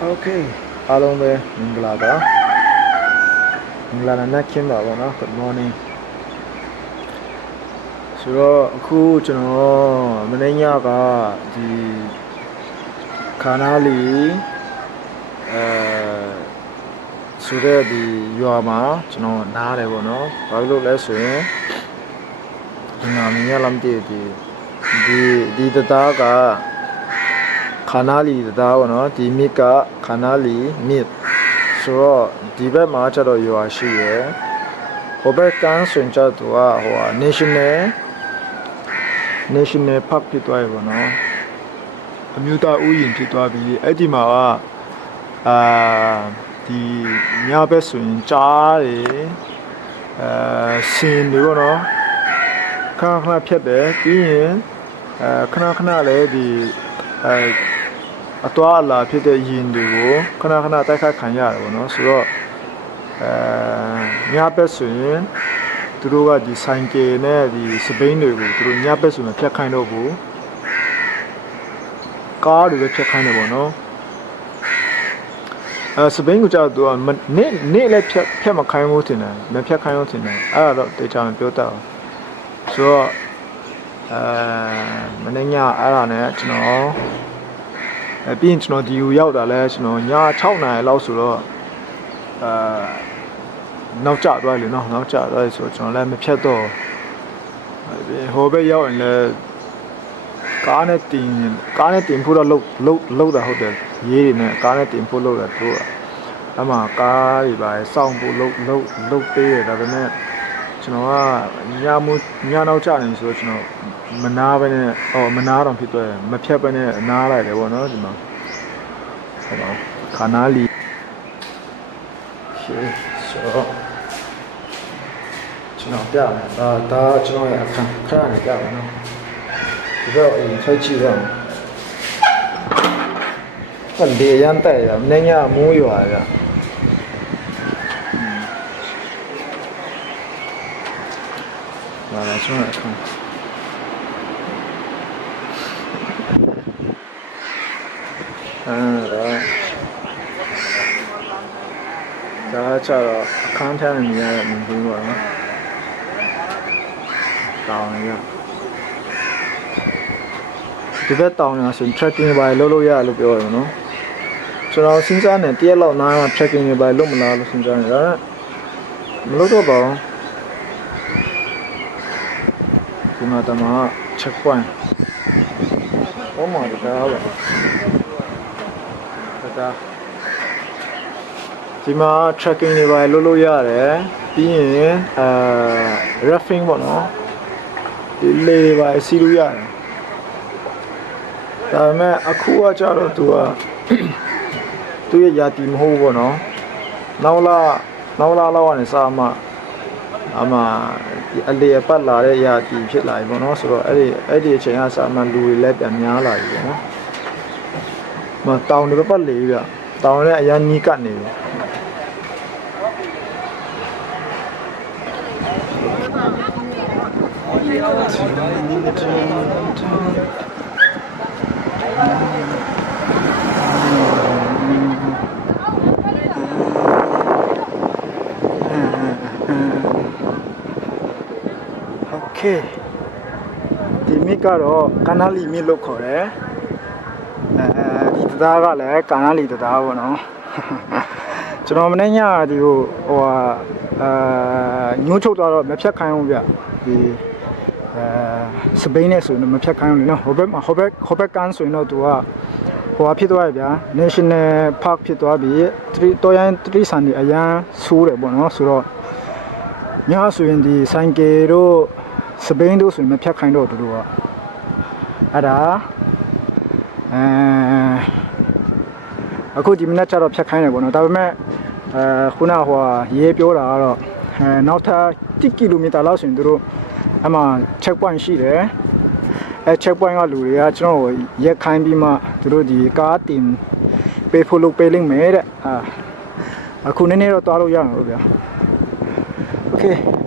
โอเคအားလုံးပဲမင်္ဂလာပါမင်္ဂလာနံနက်ခင်းပါဗောနော် good morning ဆိုတော့အခုကျွန်တော်မနေ့ညကဒီခါနာလီအဲဆိုတဲ့ဒီရွာမှာကျွန်တော်နားတယ်ဗောနော်ဘာလို့လဲဆိုရင်ဒီနာမည်ရလားမသိဘူးဒီဒီဒီတသားက ခါနာလီတရားပေါ့နော်ဒီမြစ်ကခါနာလီမြစ်ဆိုတော့ဒီဘက်မှာကျတော့ရွာရှိရယ်ဟိုဘက်ကန်းဆွင်ကျတော့ဟိုဟာ national national park ဖြစ်သွားပြီပေါ့နော်အမျိုးသားဥယျာဉ်ဖြစ်သွားပြီအဲ့ဒီမှာကအာဒီညဘက်ဆိုရင်ကြားတယ်အဲဆင်းတွေပေါ့နော်ခဏခဏဖြတ်တယ်ပြီးရင်အဲခဏခဏလည်းဒီအဲ အသွားအလာဖြစ်တဲ့ယင်တွေကိုခဏခဏတိုက်ခတ်ခံရတယ်ပေါ့နော်ဆိုတော့အဲညဘက်ဆိုရင်သူတို့ကဒီဆိုင်ကယ်နဲ့ဒီစပိန်တွေကိုသူတို့ညဘက်ဆိုရင်ဖြတ်ခိုင်းတော့ဘူးကားတွေပဲဖြတ်ခိုင်းတယ်ပေါ့နော်အဲစပိန်ကကြောက်သူကမနေ့နေ့လည်းဖြတ်ဖြတ်မခိုင်းဘူးထင်တယ်မဖြတ်ခိုင်းဘူးထင်တယ်အဲ့ဒါတော့တေချာမပြောတတ်ဘူးဆိုတော့အဲမနေ့ညအဲ့ဒါနဲ့ကျွန်တော် အဲပြီးရင်ကျွန်တော်ဒီကိုရောက်တာလဲကျွန်တော်ည6နာရီလောက်ဆိုတော့အာနောက်ကျသွားလေနော်နောက်ကျသွားပြီဆိုတော့ကျွန်တော်လည်းမဖြတ်တော့အဲဒီဟိုဘက်ရောက်ရင်လည်းကားနဲ့တင်ကားနဲ့တင်ဖို့တော့လုတ်လုတ်လုတ်တာဟုတ်တယ်ရေးတွေနဲ့ကားနဲ့တင်ဖို့လုတ်တာတို့အမှကားတွေပါစောင့်ဖို့လုတ်လုတ်လုတ်ပေးတယ်ဒါပေမဲ့ ကျွန်တော်ကညမိုးညနောက်ကျနေဆိုတော့ကျွန်တော်မနာပဲနဲ့ဟောမနာတော့ဖြစ်သွားတယ်မဖြတ်ပဲနဲ့နားလိုက်တယ်ပေါ့နော်ဒီမှာဟောတော့ခါနာလီရှေ့ဆိုတော့ကျွန်တော်ပြမယ်ဒါဒါကျွန်တော်ရဲ့အခန်းခဏနေပြမယ်နော်ဒီတော့အိမ်ဆွဲကြည့်ရအောင်ဟောလေရန်တဲ့ရမင်းညမိုးရွာရ လာလာကျွန်တော်အခန်းအဲဒါဒါကြတော့အခန်းထဲနေရတဲ့မင်းကြီးပေါ့နော်တောင်းရဒီဘက်တောင်းရဆိုရင် tracking ပဲလုပ်လို့ရလို့ပြောရမှာနော်ကျွန်တော်စဉ်းစားနေတရက်လောက်နားမှာ tracking ပဲလုပ်မလားလို့စဉ်းစားနေဒါနဲ့မလုပ်တော့ပါဘူး ဒီမှာတမ check point ဟောမှာဒါပါဒါဒီမှာ tracking တွေပါလုပ်လို့ရတယ်ပြီးရင်အဲ roughing ပေါ့နော်ဒီလေတွေပါစီးလို့ရတယ်ဒါပေမဲ့အခုကကြတော့သူကသူရဲ့ယာတီမဟုတ်ဘူးပေါ့နော်နောက်လာနောက်လာလောက်ကနေစမှ အမှဒီအလေအပတ်လာတဲ့ယာတီဖြစ်လာပြီပေါ့နော်ဆိုတော့အဲ့ဒီအဲ့ဒီအချိန်ကစမှလူတွေလည်းပြန်များလာပြီပေါ့နော်မတောင်တွေပဲပတ်လေပြီဗျတောင်နဲ့အရန်နီးကပ်နေပြီโอ เคဒီမြစ်ကတော့ကနာလီမြစ်လို့ခေါ်တယ်အဲဒီတရားကလည်းကနာလီတရားပေါ့နော်ကျွန်တော်မနေ့ညဒီဟိုဟိုဟာအာညှိုးချုပ်သွားတော့မဖြတ်ခိုင်းဘူးဗျဒီအဲစပိန်နဲ့ဆိုရင်မဖြတ်ခိုင်းဘူးလေနော်ဟိုဘက်မှာဟိုဘက်ဟိုဘက်ကန်ဆိုရင်တော့သူကဟိုဟာဖြစ်သွားပြီဗျာ National Park ဖြစ်သွားပြီ tri တော်ရင် tri ဆန်ဒီအရန်ဆိုးတယ်ပေါ့နော်ဆိုတော့ညဆိုရင်ဒီဆိုင်ကယ်တို့ စပိန်တို့ဆိုရင်မဖြတ်ခိုင်းတော့သူတို့ကအဲ့ဒါအဲအခုဒီမနေ့ကျတော့ဖြတ်ခိုင်းတယ်ပေါ့နော်ဒါပေမဲ့အဲခုနဟိုရေးပြောတာကတော့အဲနောက်ထပ်10ကီလိုမီတာလောက်ဆိုရင်သူတို့အမှ check point ရှိတယ်အဲ check point ကလူတွေကကျွန်တော်ကိုရက်ခိုင်းပြီးမှသူတို့ဒီကားတင်ပေးဖို့လုပ်ပေးလိမ့်မယ်တဲ့အာအခုနည်းနည်းတော့သွားလို့ရမှာပေါ့ဗျာ Okay.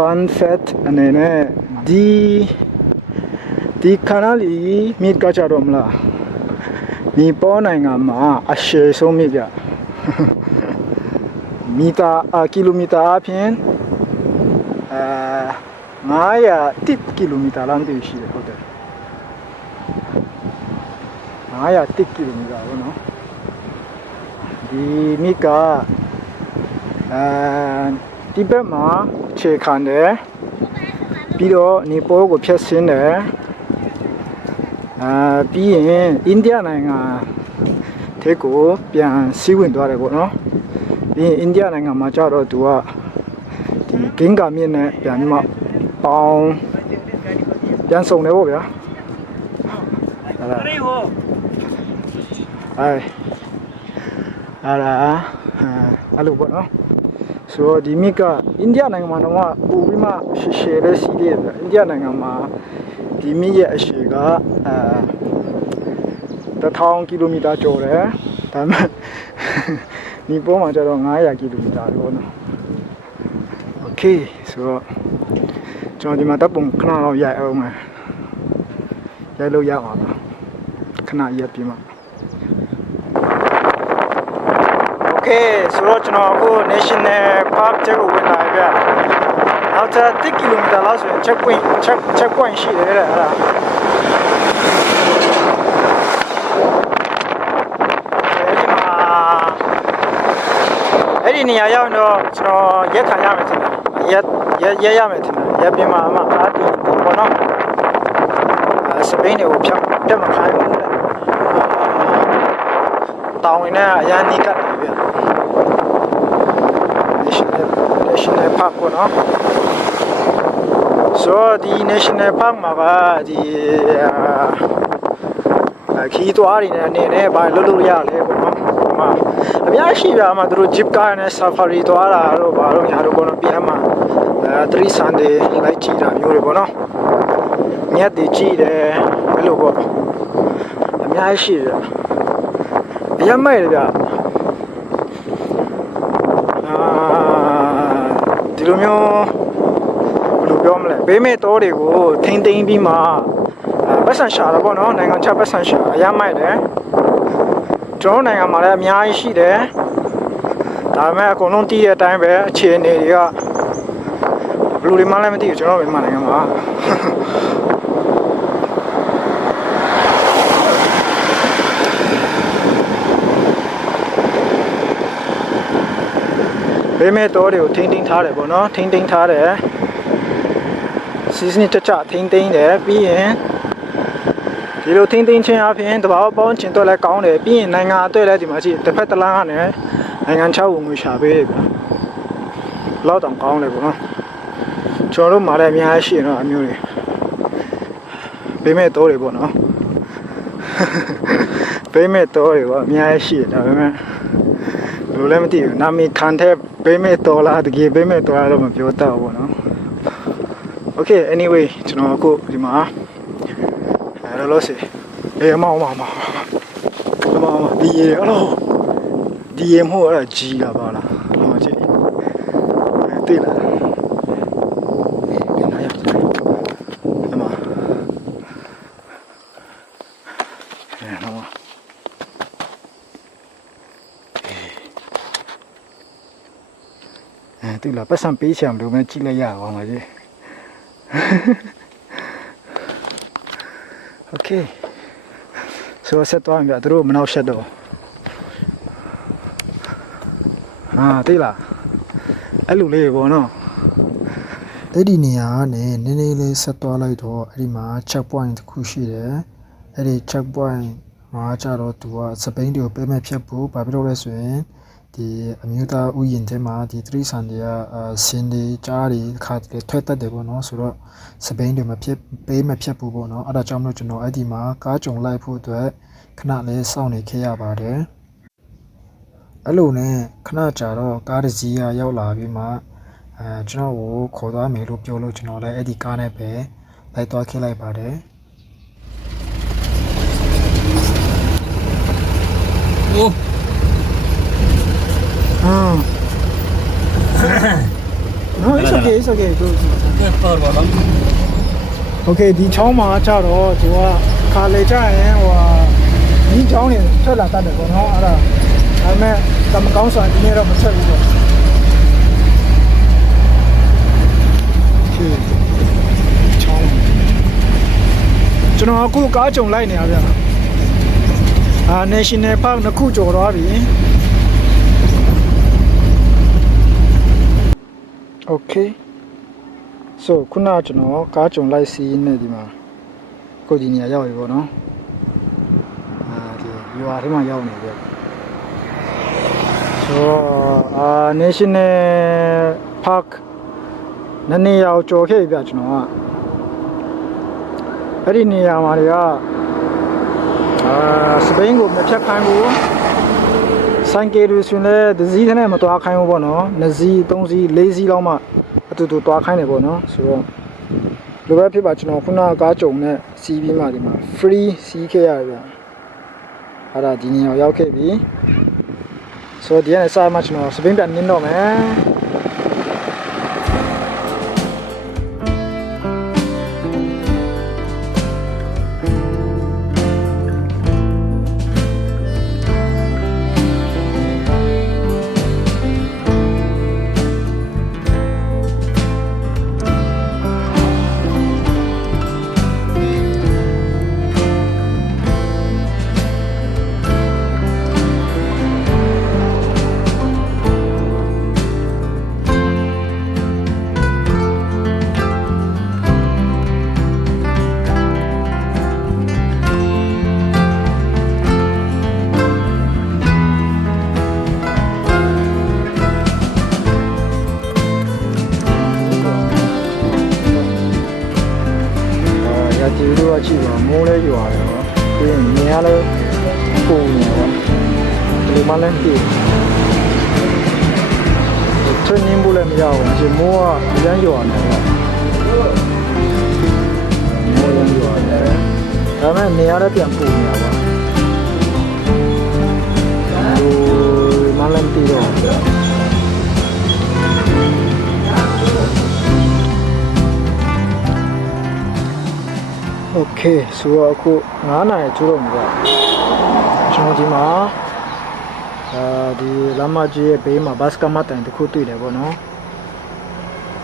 Fun fact အနေနဲ့ဒီဒီခန္ဓာလီမြစ်ကကြတော့မလားဒီပေါ်နိုင်ငံမှာအရှည်ဆုံးမြစ်ပြမီတာအကီလိုမီတာအပြင်အဲ900ကီလိုမီတာလောက်တည်ရှိတယ်ဟုတ်တယ်900ကီလိုမီတာဘောနော်ဒီမြစ်ကအဲ ဒီဘက်မှာခြေခံတယ်ပြီးတော့နေပေါ်ကိုဖြတ်ဆင်းတယ်အာပြီးရင်အိန္ဒိယနိုင်ငံထဲကိုပြန်စီးဝင်သွားတယ်ပေါ့နော်ပြီးရင်အိန္ဒိယနိုင်ငံမှာကျတော့သူကဒီဂင်္ဂါမြစ်နဲ့ပြန်ပြီးမှပေါင်းပြန်ဆုံတယ်ပေါ့ဗျာအဲ့ဒါအဲအဲ့ဒါအဲ့လိုပေါ့နော် ဆိုတော့ဒီမြစ်ကအိန္ဒိယနိုင်ငံမှာတော့ပူပြီးမှရှည်ရှည်လေးစီးသေးတယ်ဗျအိန္ဒိယနိုင်ငံမှာဒီမြစ်ရဲ့အရှည်ကအဲ1000ကီလိုမီတာကျော်တယ်ဒါပေမဲ့ဒီပေါ်မှာကျတော့900ကီလိုမီတာလို့နော်โอเคဆိုတော့ကျွန်တော်ဒီမှာတပ်ပုံခဏတော့ရိုက်အောင်မယ်ရိုက်လို့ရအောင်လားခဏရက်ပြီးမှ Okay ဆိုတော့ကျွန်တော်အခု National Park တဲ့ကိုဝင်လာပြီ။နောက်ထပ်1ကီလိုမီတာလောက်ဆိုရင် check point check check point ရှိတယ်တဲ့အဲ့ဒါ။အဲ့ဒီနေရာရောက်တော့ကျွန်တော်ရက်ခံရမယ်ထင်တယ်။ရက်ရက်ရက်ရမယ်ထင်တယ်။ရက်ပြင်မှာအမှအားတူပေါ့နော်။စပိန်တွေကိုဖြတ်တက်မခိုင်းဘူးတဲ့။ တောင်းဝင်နဲ့အရန်နီးကတ်တယ်ဗျ National National Park ပေါ့နော်ဆိုတော့ဒီ National Park မှာကဒီအာခီးသွားတွေနဲ့အနေနဲ့ဘာလုပ်လို့ရလဲပေါ့နော်ဟိုမှာအများရှိပြမှာသူတို့ Jeep car နဲ့ Safari သွားတာတော့ဘာလို့ညာတော့ပေါ့နော်ပြန်မှာအဲ3 Sunday လိုက်ကြည့်တာမျိုးတွေပေါ့နော်ညက်တွေကြည့်တယ်အဲ့လိုပေါ့အများရှိပြ အများမဲ့တယ်ဗျအာဒီလိုမျိုးဘယ်လိုပြောမလဲဘေးမဲ့တောတွေကိုထိမ့်သိမ်းပြီးမှအာပတ်စံရှာတော့ဗောနော်နိုင်ငံခြားပတ်စံရှာအရမ်းမိုက်တယ်ကျွန်တော်တို့နိုင်ငံမှာလည်းအများကြီးရှိတယ်ဒါပေမဲ့အကုန်လုံးတည်တဲ့အတိုင်းပဲအခြေအနေတွေကဘယ်လိုတွေမှလည်းမသိဘူးကျွန်တော်တို့မြန်မာနိုင်ငံမှာ ဘေးမဲ့တောတွေကိုထိမ့်သိမ်းထားတယ်ပေါ့နော်ထိမ့်သိမ်းထားတယ်စီစနစ်တကျထိမ့်သိမ်းတယ်ပြီးရင်ဒီလိုထိမ့်သိမ်းခြင်းအပြင်တဘာဝပေါင်းကျင်တော့လည်းကောင်းတယ်ပြီးရင်နိုင်ငံအတွက်လည်းဒီမှာရှိတစ်ဖက်တစ်လမ်းကနေနိုင်ငံခြားဝင်ငွေရှာပေးတယ်ဗျာလောက်တောင်ကောင်းတယ်ပေါ့နော်ကျွန်တော်တို့မှာလည်းအများကြီးရှိတယ်နော်အမျိုးတွေဘေးမဲ့တောတွေပေါ့နော်ဘေးမဲ့တောတွေပေါ့အများကြီးရှိတယ်ဒါပေမဲ့ဘယ်လိုလဲမသိဘူးနာမည်ခံတဲ့ ဘေးမဲ့တော်လားတကယ်ဘေးမဲ့တော်လားတော့မပြောတတ်ဘူးပေါ့နော် Okay anyway ကျွန်တော်အခုဒီမှာအဲလို့စေအေးမောင်မောင်မောင်မောင်မောင်ဒီရေအလောဒီရေမဟုတ်အဲ့ဒါကြီးတာပါလားဟောကြည့်တိလားဒီနားရအမအဲနော် အဲသူလာပတ်စံပေးချင်လို့မဲကြည့်လိုက်ရအောင်ပါကြီးโอเคဆိုတော့ဆက်သွားရင်ပြသူတို့မနောက်ဆက်တော့ဟာတိလားအဲ့လိုလေးပေါ့နော် အဲ့ဒီနေရာကနေနည်းနည်းလေးဆက်သွားလိုက်တော့အဲ့ဒီမှာ check point တစ်ခုရှိတယ်အဲ့ဒီ check point မှာကျတော့သူကစပိန်တွေကိုပေးမဲ့ဖြတ်ဖို့ဘာဖြစ်လို့လဲဆိုရင် ဒီအမျိုးသားဥယျာဉ်ထဲမှာဒီသတိဆန်တွေကအာဆင်းတွေကြားတွေခါတည်းထွက်တတ်တယ်ပေါ့နော်ဆိုတော့စပိန်တွေမဖြစ်ပေးမဖြတ်ဘူးပေါ့နော်အဲ့ဒါကြောင့်မလို့ကျွန်တော်အဲ့ဒီမှာကားကြုံလိုက်ဖို့အတွက်ခဏလေးစောင့်နေခဲ့ရပါတယ်အဲ့လိုနဲ့ခဏကြာတော့ကားတစ်စီးကရောက်လာပြီးမှအဲကျွန်တော်ကိုခေါ်သွားမယ်လို့ပြောလို့ကျွန်တော်လည်းအဲ့ဒီကားနဲ့ပဲလိုက်သွားခဲ့လိုက်ပါတယ်ဟ Ah. no, it's okay, it's okay. Go. Okay, ဒီချောင်းမှာကြတော့သူကခါလေကြရင်ဟိုဟာဒီချောင်းနေထွက်လာတတ်တယ်ပေါ့နော်အဲ့ဒါဒါပေမဲ့တမကောင်းဆိုရင်ဒီနေ့တော့မထွက်ဘူးပေါ့ချောင်းကျွန်တော်အခုကားကြုံလိုက်နေရဗျာအာ National Park နှစ်ခုကျော်သွားပြီ Okay so ခုနကကျွန်တော်ကားကြုံလိုက်စီးနေဒီမှာကိုဒီနေရာရောက်ပြီပေါ့နော်အာဒီရွာထဲမှာရောက်နေပြီ so အာ national park နည်းနည်းရောက်ကြော်ခဲ့ပြီဗျကျွန်တော်ကအဲ့ဒီနေရာမှာတွေကအာစပိန်ကိုမဖြတ်ခိုင်းဘူး ဆိုင်ကယ်တွေဆိုရင်လည်းတစ်စီးနဲ့မသွားခိုင်းဘူးပေါ့နော်နှစ်စီးသုံးစီးလေးစီးလောက်မှအတူတူသွားခိုင်းတယ်ပေါ့နော်ဆိုတော့လိုပဲဖြစ်ပါကျွန်တော်ခုနကကားကြုံနဲ့စီးပြီးမှဒီမှာ free စီးခဲ့ရတယ်ဗျအဲ့ဒါဒီနေရာရောက်ခဲ့ပြီဆိုတော့ဒီကနေစမှကျွန်တော်စပင်းပြန်နင်းတော့မယ် လည်းမရဘူးဒီမိုးကရမ်းရွာနေတယ်မိုးရမ်းရွာနေတယ်ဒါပေမဲ့နေရာလည်းပြန်ပုံနေပါဒီမှလည်းကြည့်တော့ โอเคဆိုတော့အခု9နာရီကျတော့မှာကျွန်တော်ဒီမှာအဲဒီလမ်းမကြီးရဲ့ဘေးမှာဘတ်စကမတိုင်တစ်ခုတွေ့တယ်ပေါ့နော်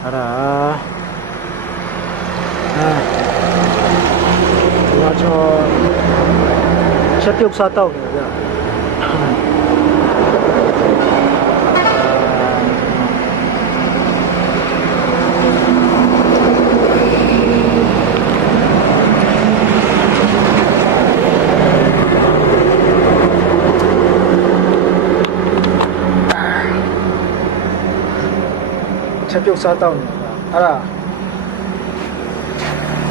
အဲ့ဒါအာဒီမှာကျွန်တော်ချက်ပြုတ်စားတော့ နေကြချက်ပြုတ်စားတော့နေကြအဲ့ဒါ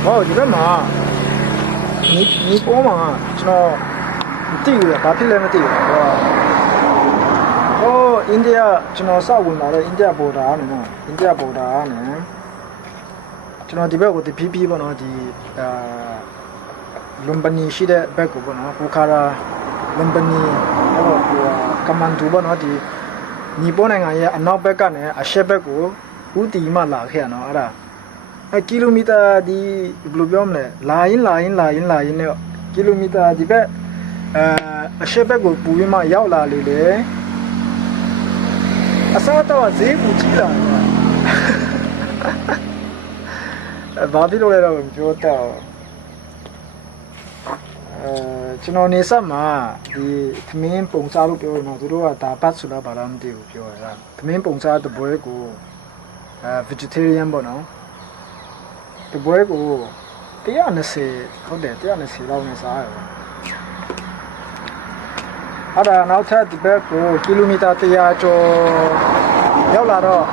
ဟောဒီဘက်မှာဒီဒီပေါ်မှာကျွန်တော်မသိဘူးလေဘာဖြစ်လဲမသိဘူးဟောဟောအိန္ဒိယကျွန်တော်စဝင်လာတဲ့အိန္ဒိယဘော်ဒါကနေနော်အိန္ဒိယဘော်ဒါကနေကျွန်တော်ဒီဘက်ကိုတဖြည်းဖြည်းပေါ့နော်ဒီအာလွန်ပနီရှိတဲ့ဘက်ကိုပေါ့နော်ပူခါရာလွန်ပနီဟောဟိုကမန်တူပေါ့နော်ဒီညီပေါ်နိုင်ငံရဲ့အနောက်ဘက်ကနေအရှေ့ဘက်ကို ဦးတီမှလာခဲ့ရနော်အဲ့ဒါအဲကီလိုမီတာဒီဘယ်လိုပြောမလဲလာရင်လာရင်လာရင်လာရင်နဲ့ကီလိုမီတာဒီဘက်အဲအရှက်ဘက်ကိုပူပြီးမှရောက်လာလေလေအစားတော့ဈေးပူကြီးလာတယ်အဲဘာဖြစ်လို့လဲတော့ပြောတတ်အောင်အဲကျွန်တော်နေဆက်မှာဒီသမင်းပုံစားလို့ပြောရတော့သူတို့ကဒါဘတ်ဆိုတော့ဘာမှမသိဘူးပြောရတာသမင်းပုံစားတပွဲကို အဲ vegetarian ပေါ့နော်တပွဲကို120ဟုတ်တယ်120လောက်နဲ့စားရတယ်အဲ့ဒါနောက်ထပ်ဒီဘက်ကိုကီလိုမီတာ100ကျော်ရောက်လာတော့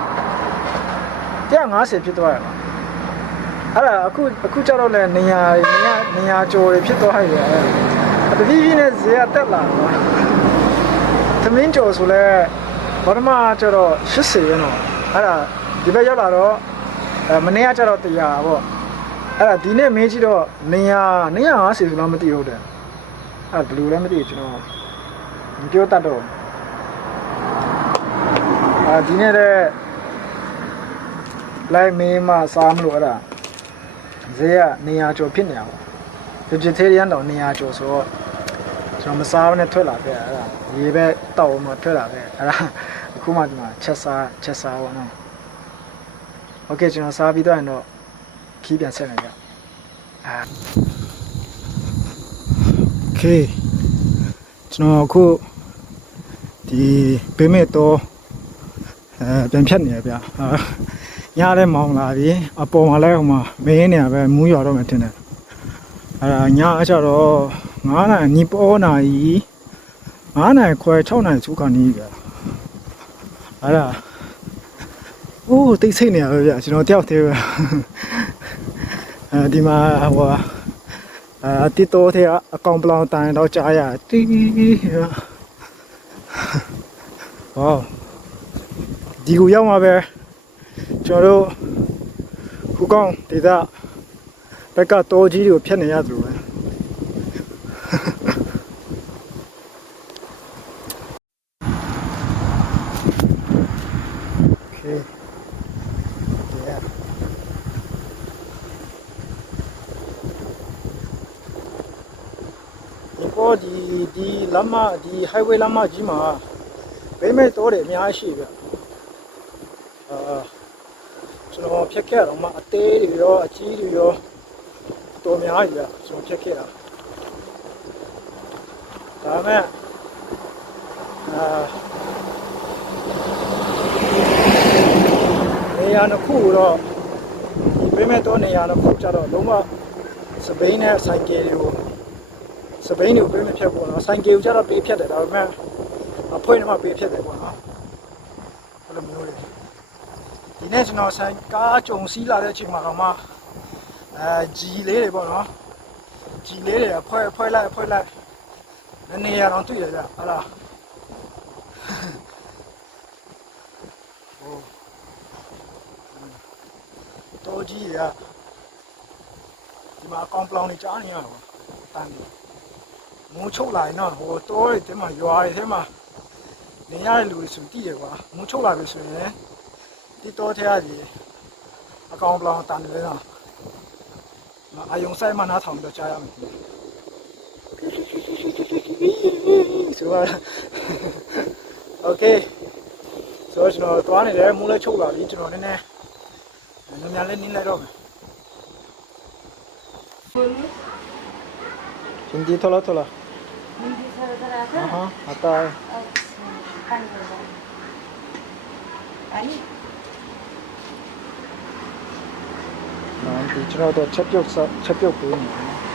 150ဖြစ်သွားရပါအဲ့ဒါအခုအခုကျတော့လဲနေရာနေရာနေရာကျော်တွေဖြစ်သွားရတယ်တတိပြင်းနဲ့ဇေယတက်လာတော့သမင်းကျော်ဆိုလဲဘာမှကျတော့80ပဲနော်အဲ့ဒါ ဒီဘက်ရောက်လာတော့အဲမနေ့ကကျတော့100ပေါ့အဲ့ဒါဒီနေ့မင်းကြီးတော့နေရာ950ဆိုတော့မသိဟုတ်တယ်အဲ့ဘယ်လိုလဲမသိဘူးကျွန်တော်မပြောတတ်တော့အာဒီနေ့တဲ့လိုက်မင်းမစားမလို့အဲ့ဒါဈေးကနေရာကျော်ဖြစ်နေတာပေါ့ vegetarian တော့နေရာကျော်ဆိုတော့ကျွန်တော်မစားဘဲနဲ့ထွက်လာခဲ့တာအဲ့ဒါရေပဲတောက်မှထွက်လာခဲ့အဲ့ဒါအခုမှဒီမှာချက်စားချက်စားပေါ့နော် โอเคကျွန်တော်စားပြီးတော့ရင်တော့ခီးပြန်ဆက်မယ်ဗျအာโอเคကျွန်တော်အခုဒီပေးမဲ့တော့အဲပြန်ဖြတ်နေရဗျအာညလည်းမောင်းလာပြီအပေါ်မှာလည်းဟိုမှာမင်းနေရပဲမူးရွာတော့မှထင်တယ်အဲ့ဒါညအချတော့9နာရီနီပေါ်နာရီ9နာရီခွဲ6နာရီစုခါနီးဗျအဲ့ဒါ အိုးတိတ်ဆိတ်နေရပဲဗျကျွန်တော်တယောက်သေးပဲအဲဒီမှာဟိုအာတီတိုထဲအကောင်ပလောင်တိုင်တော့ကြားရတီးဟောဒီကိုရောက်မှာပဲကျွန်တော်တို့ခုကောင်ဒေတာဘက်ကတော်ကြီးတွေကိုဖြတ်နေရသလိုပဲ ဒီပေါ်ဒီဒီလမ်းမဒီ highway လမ်းမကြီးမှာဘယ်မဲ့တော့တယ်အများကြီးရှိဗျအာကျွန်တော်ဖြတ်ခဲ့တော့မှအသေးတွေရောအကြီးတွေရောတော်များကြီးဗျကျွန်တော်ဖြတ်ခဲ့တာဒါမဲ့အာနေရာတစ်ခုတော့ဒီဘယ်မဲ့တော့နေရာတစ်ခုကျတော့လုံးဝစပိန်နဲ့ဆိုင်ကယ်တွေကို စပိန်ကိုပေးမဖြတ်ဘူးနော်ဆိုင်ကယ်ကိုကျတော့ပေးဖြတ်တယ်ဒါပေမဲ့အဖွင့်တော့ပေးဖြတ်တယ်ပေါ့နော်ဘယ်လိုမျိုးလဲဒီနေ့ကျွန်တော်ဆိုင်ကားကြုံစီးလာတဲ့အချိန်မှာတော့မှအဲဂျီလေးတွေပေါ့နော်ဂျီလေးတွေအဖွဲအဖွဲလိုက်အဖွဲလိုက်နည်းနည်းရအောင်တွေ့ရကြဟာလားဟိုတော်ကြီးရဒီမှာကောင်ပလောင်နေကြားနေရတော့တန်းနေ မိုးချုပ်လာရင်တော့ဟိုတောတွေထဲမှာရွာတွေထဲမှာနေရတဲ့လူတွေဆိုတည်တယ်ကွာမိုးချုပ်လာပြီဆိုရင်ဒီတောထဲကကြီးအကောင်ပလောင်တန်နေလဲတော့အယုံဆိုင်မှနားထောင်ပြီးတော့ကြားရမယ်ဆိုတော့ Okay ဆိုတော့ကျွန်တော်တွားနေတယ်မိုးလည်းချုပ်လာပြီကျွန်တော်နည်းနည်းနည်းနည်းလေးနင်းလိုက်တော့မယ် hindi thola thola hindi sarap-sarap. aha atay Paano ba? Ani? နော်ဒီကျွန်တော်တို့ချက်ပြုတ်စချက်ပြုတ်ပေးနေတယ်နော်